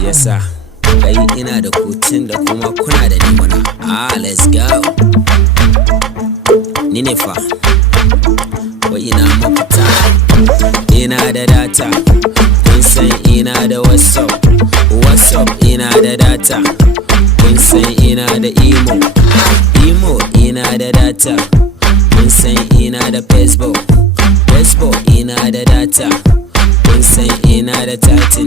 Yasa kai ina da kutun da kuma kuna da ni mana. Let's go. Ni ne fa wai ina mafita, ina da data, kun san ina da WhatsApp, ina da data, kun san ina da imo, ina da data, kun san ina da Facebook, ina da data, kun san ina da 13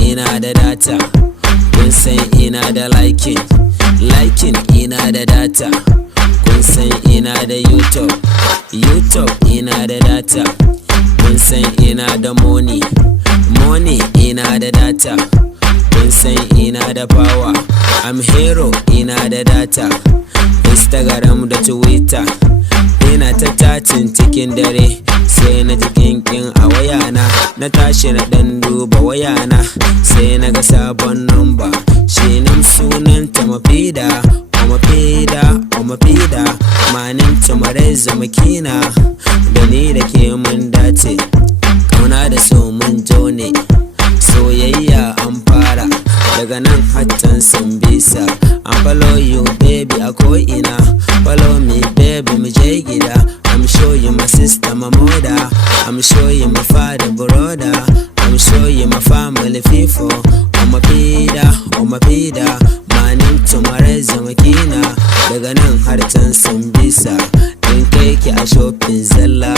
ina da data, kun san ina da liking, ina da data, kun san ina da YouTube, ina da data, kun san ina da money, ina da data, kun san ina da power. I'm hero, ina da data, Instagram da Twitter, ina ta tatin cikin dare, sai na ji kinkin a wayana, na tashi na dan duba wayana, sai na ga sabon number, shi nan sunanta Mafida, Mafida, maninta Mareza Makina, da ni da ke mun dace, kauna da so mun jone, soyayya an fara, daga nan hattan Sambisa. I follow you baby a ko'ina, follow me baby mu je gida. I'm sure you my sister, my mother, I'm sure you my father, brother, I'm sure you my family fifo. Mafida, manin Mareza Makina, daga nan hattan Sambisa. In kai ki a shopping zalla,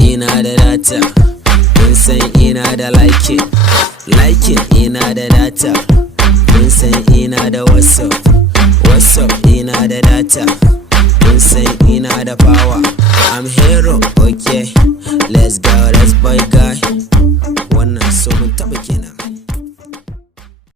ina da data, kun san ina da liking, ina da data, kun san ina da WhatsApp, ina da data, kun san ina da power. I'm hero, okay, let's go, let's boy guy. Wannan so mun taba kenan.